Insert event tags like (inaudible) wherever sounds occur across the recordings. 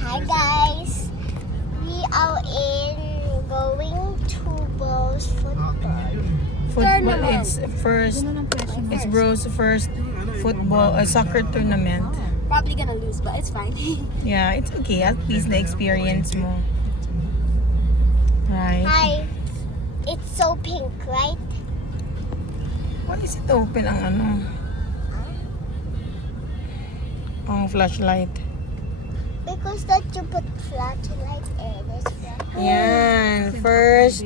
Hi guys, we are in going to Bros football. Football, it's first, it's bro's first football, uh, soccer tournament. Probably gonna lose, but it's fine. (laughs) Yeah, it's okay. At least the experience mo. Right. Hi, it's so pink, right? What is it open ang ano? Ang flashlight. Because that you put flashlight in this flashlight. Yan. First.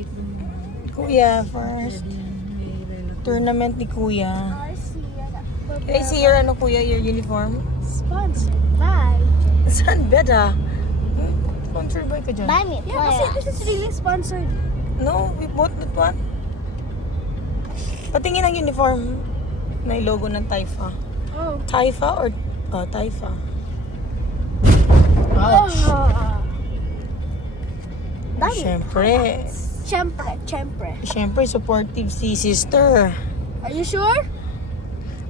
Kuya, first. Tournament ni Kuya. Can I see your ano kuya, your uniform? Sponsored by. (laughs) Saan beda? Hmm? Sponsored by ka dyan? Buy me Yeah, kasi this is really sponsored. No, we bought that one. Patingin ang uniform. May logo ng Taifa. Oh. Taifa or oh, Taifa? Me. Siyempre. Siyempre, siyempre. Siyempre, supportive si sister. Are you sure?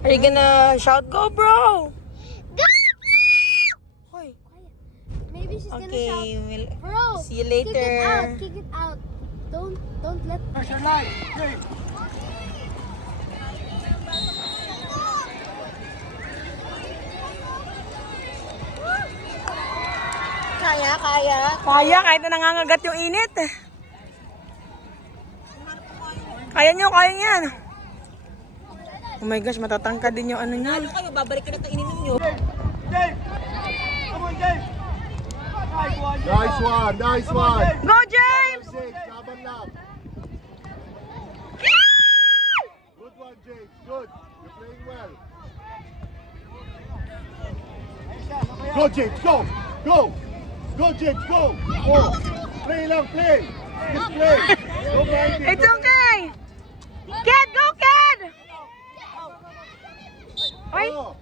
Are you gonna shout, go bro? Go! Hoy. Maybe she's gonna shout. Okay, we'll Bro, see you kick it out, later. kick it out. Don't, don't let. Kaya, kaya. Kaya, kahit na nangangagat yung init. Kaya nyo, kaya niyan. Oh my gosh, matatangkad din yung ano niya. kayo, babalik ka na ito ininom nyo. Nice one, nice one. Go, James! Six, laban lang. Good one, James. Good. You're playing well. Go, James. Go. Go. Go, James. Go. Oh. Play lang, play. Just play. Go it. It's okay! Ked, go, Ked! Ay, Oh.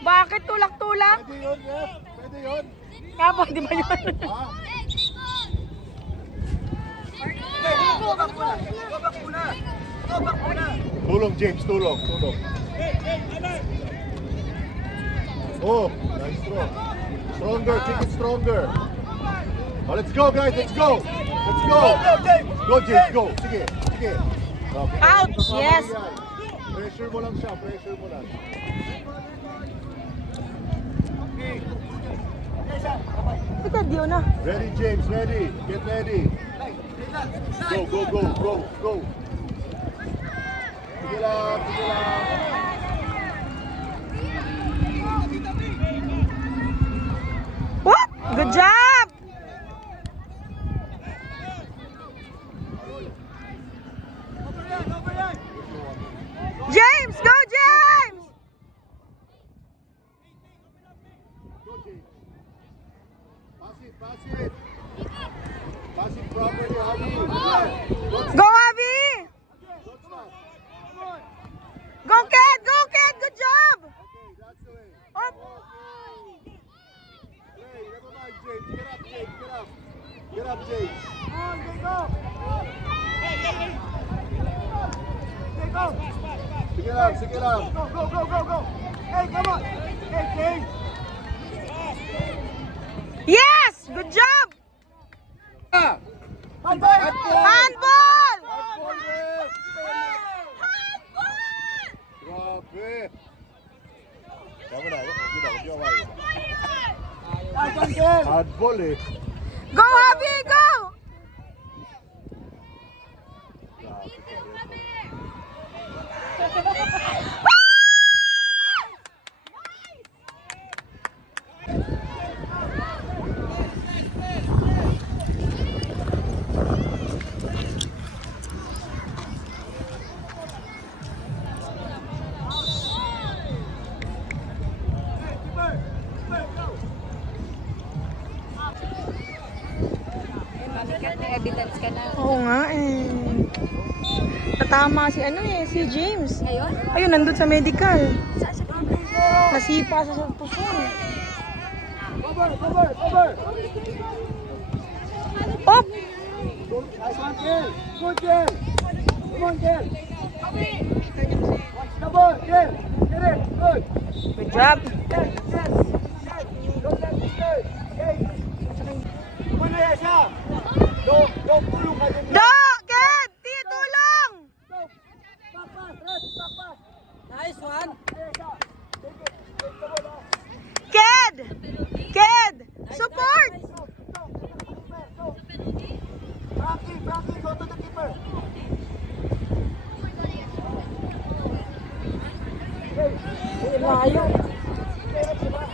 bakit tulak-tulak? Pwede yun, ref. Pwede yun. Kapo, di ba yun? Ha? (laughs) Tulong, James. Tulong. Tulong. Oh, nice throw. Stronger. Keep it stronger. Oh, let's go, guys. Let's go. Let's go. Go, James. Go. Sige. Sige. Okay. Ouch, yes. Pressure mo lang siya. Pressure mo lang. Ikaw, di na. Ready, James. Ready. Get ready. Go, go, go, go, go. Sige lang. Sige lang. What? Good job! James, go James! Go, James. Pass it, pass it. Pass it properly, Javi. Good. Go Avi! Good stop. Go Ked, go Ked, good job! Okay, that's the way. Up. Hey, never mind, James. Get up, James. Get up. Get up, James. Sige lang, sige lang. Yes! Good job! Handball! Handball, ref. Grabe. Tama na, huwag yun na, huwag yun away. Handball eh. Go Avi, go! Evidence ka na. Oo nga eh. Natama si ano eh, si James. Ngayon? Ayun, nandun sa medical. Siya kami? Nasipa sa sa puso. Cover, cover, cover. Op! Nice one, Kel. Good, Kel. Come on, Kel. Watch the ball, Kel. Get it. Good. Good job. Yes, yes, yes. Go. Hey, siya. Go, go, tulong ka din. Do! Ked! Di, tulong! Go. Papas, Red, papas. Nice one. Teresa, take it. Take the ball off. Ked! Ked! Support! Go, go, to the keeper, go. Frankie, Frankie, go to the keeper. Layo. Frankie, stay the keeper.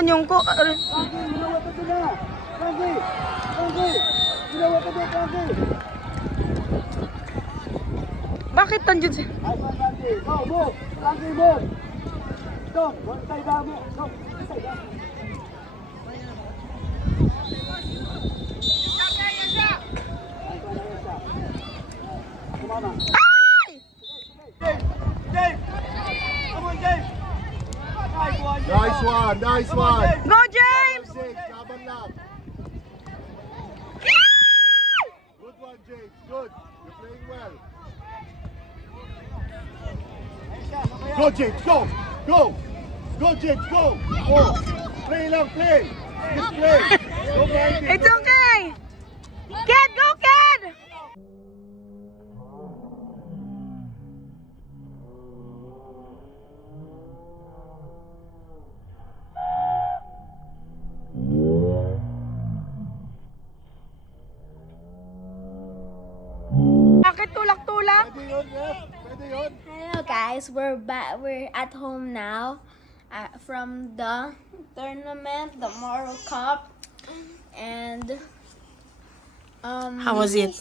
Nandyan yung ko? do now. Frankie, Frankie, you know what to do, Frankie. bakit nandyan si... Nice one, Frankie. Go. Frankie, move. Go, one side down, move. Go, one side one, nice Come one. Go, James! Six, laban lang. Good one, James. Good. You're playing well. Go, James. Go. Go. Go, James. Go. Oh. Play lang, play. Just play. Go, It's okay! Ked, go, Ked! Guys, we're back. We're at home now uh, from the tournament, the Moro Cup, and um, How was it?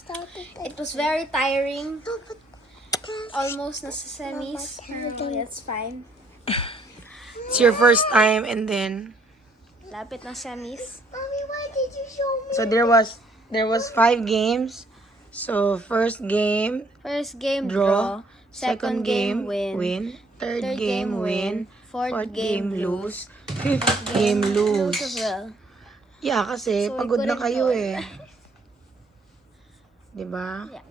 it was very tiring. Almost nasa semis. Pero it's fine. It's your first time and then... Lapit na semis. Mommy, why did you show me? So there was there was five games. So first game First game draw, draw, second game win, third, third game win, fourth, fourth game lose, fifth game lose as lose. well. Yeah, kasi So, pagod na kayo go. eh. (laughs) 'Di ba? Yeah.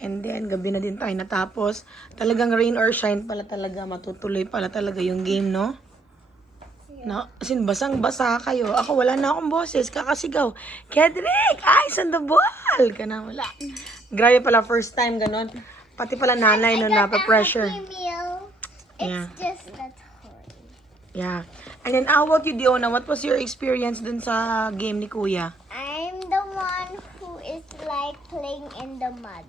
And then gabi na din tayo natapos. Talagang rain or shine pala talaga matutuloy pala talaga yung game, no? No, sin basang-basa kayo. Ako wala na akong boses, kakasigaw. Kedrick, eyes on the ball! Kana wala. Grabe pala first time ganon. Pati pala nanay no. It's Yeah. just that hard. Yeah. And then how about you, Diona? What was your experience dun sa game ni Kuya? I'm the one who is like playing in the mud.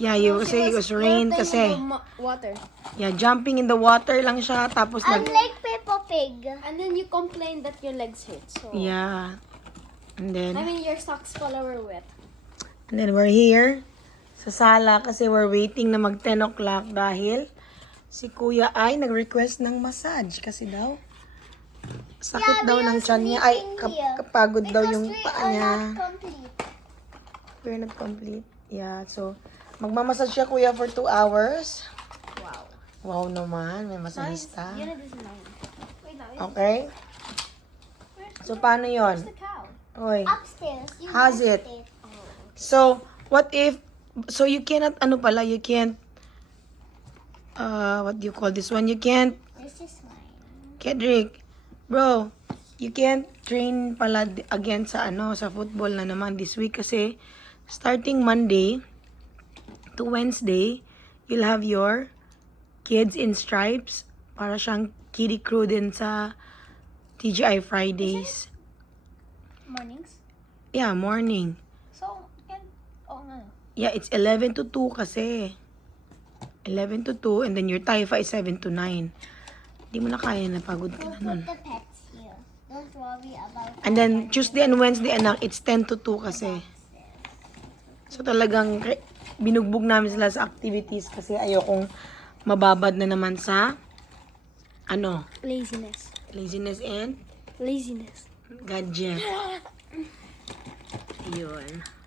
Yeah, you say it was rain kasi. the water. Yeah, jumping in the water lang siya. Tapos I'm nag... like Peppa Pig. And then you complain that your legs hurt. So Yeah. And then... I mean your socks all over wet. And then we're here sa sala kasi we're waiting na mag 10 o'clock dahil si kuya ay nag-request ng massage kasi daw sakit Yeah, daw ng tiyan niya ay kap- kapagod daw yung paa niya. We're not complete. Yeah, so magmamassage siya kuya for 2 hours. Wow. Wow naman, may masahista. Okay? So paano yon? Oy. Upstairs. You How's missed it? So, what if, so you cannot, ano pala, you can't, uh, what do you call this one? You can't, This is mine. Kedrick, bro, you can't train pala again sa ano, sa football na naman this week kasi starting Monday to Wednesday, you'll have your kids in stripes para siyang kiddie crew din sa TGI Fridays. Mornings. Yeah, morning. So, can, oh nga. Yeah, it's 11 to 2 kasi. 11 to 2 and then your Taifa is 7 to 9. Hindi mo na kaya na pagod ka na nun. And then Tuesday and Wednesday anak, it's 10 to 2 kasi. So talagang binugbog namin sila sa activities kasi ayokong mababad na naman sa ano, Laziness. laziness and Laziness. gadget. Yun.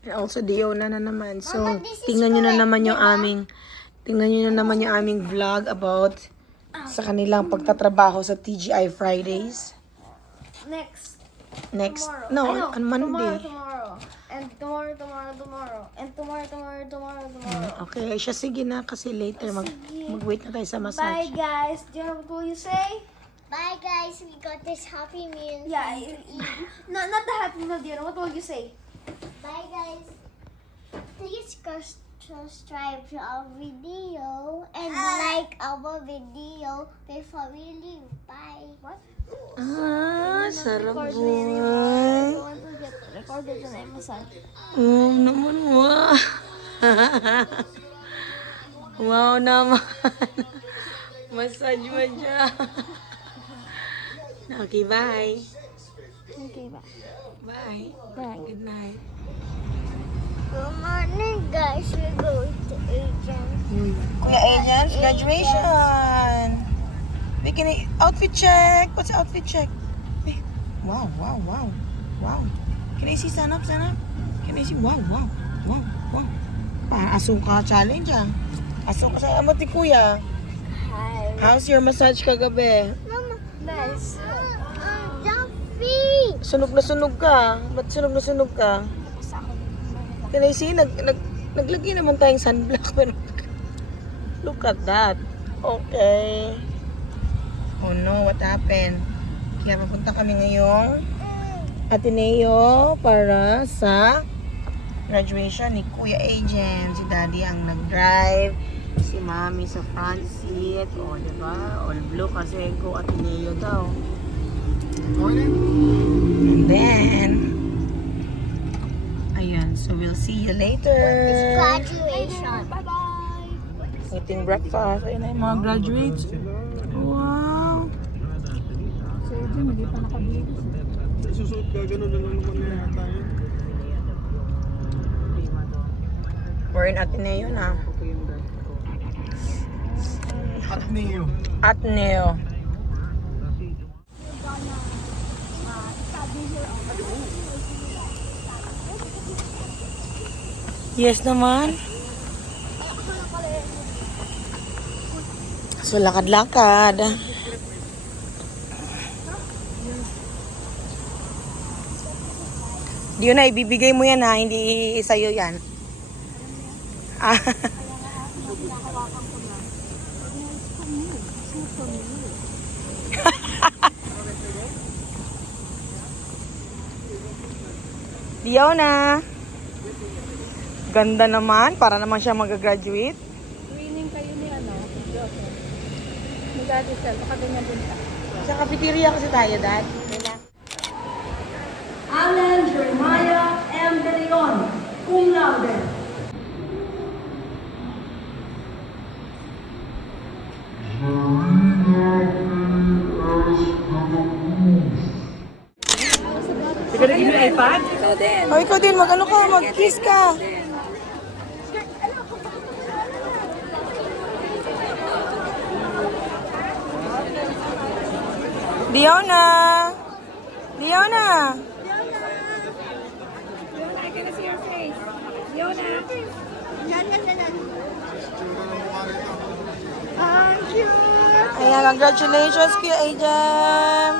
And also, Diona na naman. So, Mama, is tingnan nyo na naman yung aming, tingnan nyo na naman yung aming vlog about sa kanilang pagtatrabaho sa TGI Fridays. Next. Next, Tomorrow. no, Ay, on Monday. Tomorrow, tomorrow. And tomorrow, tomorrow, tomorrow. And tomorrow, tomorrow, tomorrow, tomorrow. Okay, siya sige na kasi later mag mag-wait na tayo sa Bye, massage. guys. Do you know what will you say? Bye guys, we got this happy meal. Yeah. I- no, not the happy meal, dear. What will you say? Bye guys. Please subscribe to our video and like our video before we leave. Bye. What? Ah, sarap get recorded. Oh, naman, wow. (laughs) wow naman. (laughs) Massage mo siya. (laughs) okay, bye. Okay, bye. Bye. Bye. Good night. Good morning guys, we're going to agent. Kuya Agents, graduation! Bikini, outfit check! What's the outfit check? Wow, wow, wow, wow. Can I see, stand up, stand up? Can I see, wow, wow, wow, wow. Parang asuka challenge ah. Asuka sa amot ni Kuya. Hi. How's your massage kagabi? Mama. Nice. Sunog na sunog ka. Ba't sunog na sunog ka? Can I see, nag, nag, naglagay naman tayong sunblock (laughs) pero look at that. Okay. Oh no, what happened? Kaya papunta kami ngayong Ateneo para sa graduation ni Kuya Agent. Si Daddy ang nag-drive. Si Mami sa front seat. O, oh, diba? All blue kasi go Ateneo daw. And then, ayan, so we'll see you later. Graduation. Bye-bye. Eating breakfast. Ayun na yung mga graduates. Wow! Susunod ka, ganun na lang naman na yata yun. We're in Ateneo na. At niyo. Ateneo. Yes naman. So, lakad-lakad. Di na, ibibigay mo yan ha, hindi sa'yo yan. Ah. (laughs) Diona. Ganda naman, para naman siya mag-graduate. Winning kayo ni ano, Joseph. Ni Daddy Sel, baka ganyan din siya. Sa cafeteria kasi tayo, Dad. Alan Jeremiah M. De Leon, cum laude. You gonna give me iPad? Ikaw din. Oh, ikaw din. Mag-ano ka? Mag-kiss ka. Diona! Diona! Ayan, congratulations, Kuya Ajem!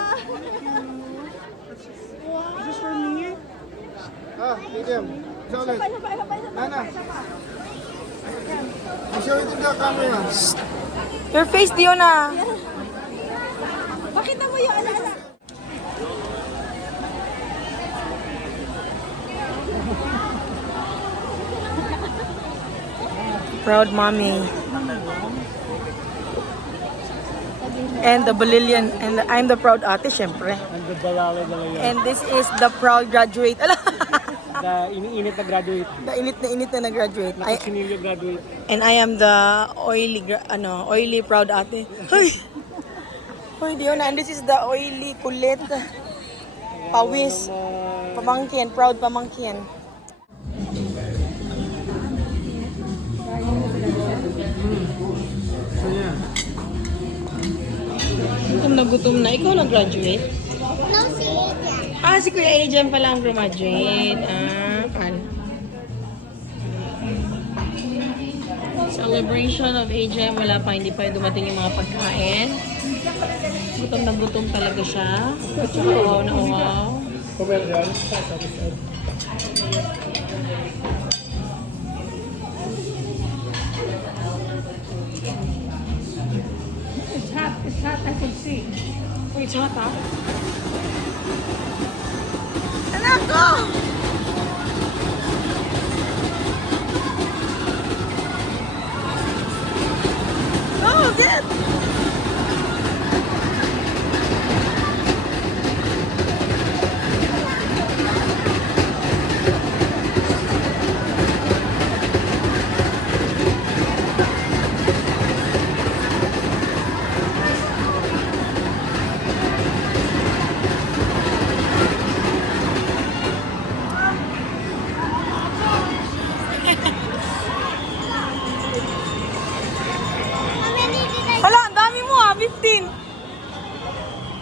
Ah, medium. Isa ulit. Ana. Show it in the camera. Your face, Diona! Pakita mo yung ala-ala. Proud mommy. And the Balilian, and the- I'm the proud ate, syempre. Ang balalay na lang And this is the proud graduate. Ala, (laughs) The iniinit na graduate. the init na init na nag-graduate. I, Sinilyo graduate. and I am the oily, gra- ano, oily proud ate. Hoy! Hoy, Diona, and this is the oily kulit. Pawis. Pamangkin, proud pamangkin. Gutom na gutom na. Ikaw nag-graduate? No, si Agent. Ah, si Kuya Ajan pala ang graduate. Ah, pal. Celebration of AJM. Wala pa, hindi pa dumating yung mga pagkain. Gutom na gutom talaga siya. At saka wow na wow. Kumain yan? It's hot, it's hot, I can see. Wait, it's hot, huh? Anak ko! Oh, good!